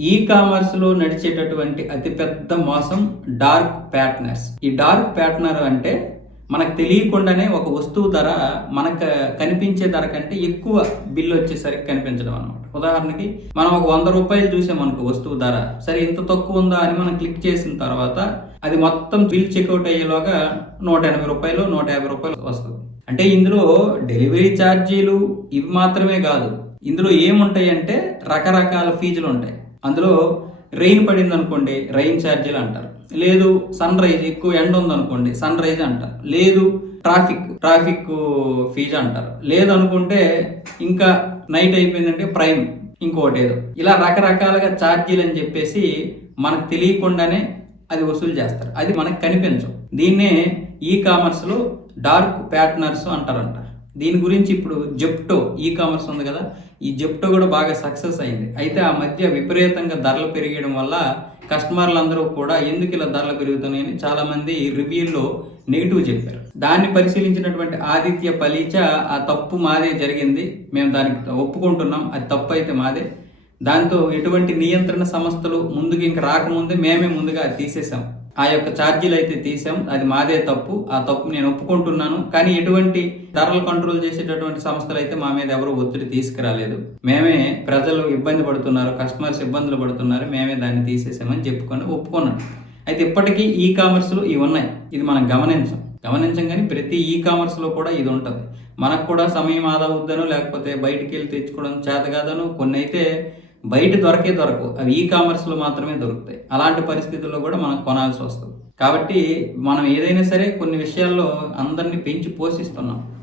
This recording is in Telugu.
ఈ కామర్స్లో నడిచేటటువంటి అతిపెద్ద మోసం డార్క్ ప్యాటర్నర్స్ ఈ డార్క్ ప్యాటర్నర్ అంటే మనకు తెలియకుండానే ఒక వస్తువు ధర మనకు కనిపించే ధర కంటే ఎక్కువ బిల్లు వచ్చేసరికి కనిపించడం అనమాట ఉదాహరణకి మనం ఒక వంద రూపాయలు చూసామనుకో వస్తువు ధర. సరే ఇంత తక్కువ ఉందా అని మనం క్లిక్ చేసిన తర్వాత అది మొత్తం బిల్ చెక్అవుట్ అయ్యేలోగా నూట ఎనభై రూపాయలు నూట యాభై రూపాయలు వస్తుంది. అంటే ఇందులో డెలివరీ ఛార్జీలు ఇవి మాత్రమే కాదు. ఇందులో ఏముంటాయి అంటే రకరకాల ఫీజులు ఉంటాయి. అందులో రెయిన్ పడింది అనుకోండి రెయిన్ ఛార్జీలు అంటారు. లేదు సన్ రైజ్ ఎక్కువ ఎండ ఉందనుకోండి సన్ రైజ్ అంటారు. లేదు ట్రాఫిక్ ట్రాఫిక్ ఫీజు అంటారు. లేదు అనుకుంటే ఇంకా నైట్ అయిపోయిందంటే ప్రైమ్ ఇంకోటి ఏదో. ఇలా రకరకాలుగా ఛార్జీలు అని చెప్పేసి మనకు తెలియకుండానే అది వసూలు చేస్తారు. అది మనకు కనిపించవు దీన్నే ఈ కామర్స్లో డార్క్ ప్యాటర్నర్స్ అంటారంట. దీని గురించి ఇప్పుడు జెప్టో ఈ కామర్స్ ఉంది కదా ఈ జెప్టో కూడా బాగా సక్సెస్ అయింది. అయితే ఆ మధ్య విపరీతంగా ధరలు పెరిగడం వల్ల కస్టమర్లు అందరూ కూడా ఎందుకు ఇలా ధరలు పెరుగుతున్నాయని చాలా మంది రివ్యూల్లో నెగిటివ్ చెప్పారు. దాన్ని పరిశీలించినటువంటి ఆదిత్య పలీచ ఆ తప్పు మాదే జరిగింది మేము దానికి ఒప్పుకుంటున్నాం అది తప్పు అయితే మాదే. దాంతో ఎటువంటి నియంత్రణ సంస్థలు ముందుకు ఇంక రాకముందే మేమే ముందుగా అది తీసేసాం. ఆ యొక్క ఛార్జీలు అయితే తీసాం. అది మాదే తప్పు. ఆ తప్పు నేను ఒప్పుకుంటున్నాను. కానీ ఎటువంటి ధరలు కంట్రోల్ చేసేటటువంటి సంస్థలు అయితే మా మీద ఎవరు ఒత్తిడి తీసుకురాలేదు. మేమే ప్రజలు ఇబ్బంది పడుతున్నారు కస్టమర్స్ ఇబ్బందులు పడుతున్నారు. మేమే దాన్ని తీసేసామని చెప్పుకొని ఒప్పుకున్నాను అయితే ఇప్పటికీ ఈ కామర్స్లో ఇవి ఉన్నాయి. ఇది మనం గమనించం. గమనించం కానీ ప్రతి ఈ కామర్స్లో కూడా ఇది ఉంటుంది. మనకు కూడా సమయం ఆదా అవుద్దనో లేకపోతే బయటికి వెళ్ళి తెచ్చుకోవడం చేత కాదనో. కొన్ని అయితే బయట దొరకే దొరకవు. అవి ఈ కామర్స్లో మాత్రమే దొరుకుతాయి. అలాంటి పరిస్థితుల్లో కూడా మనం కొనాల్సి వస్తుంది. కాబట్టి మనం ఏదైనా సరే కొన్ని విషయాల్లో అందరినీ పెంచి పోషిస్తున్నాం.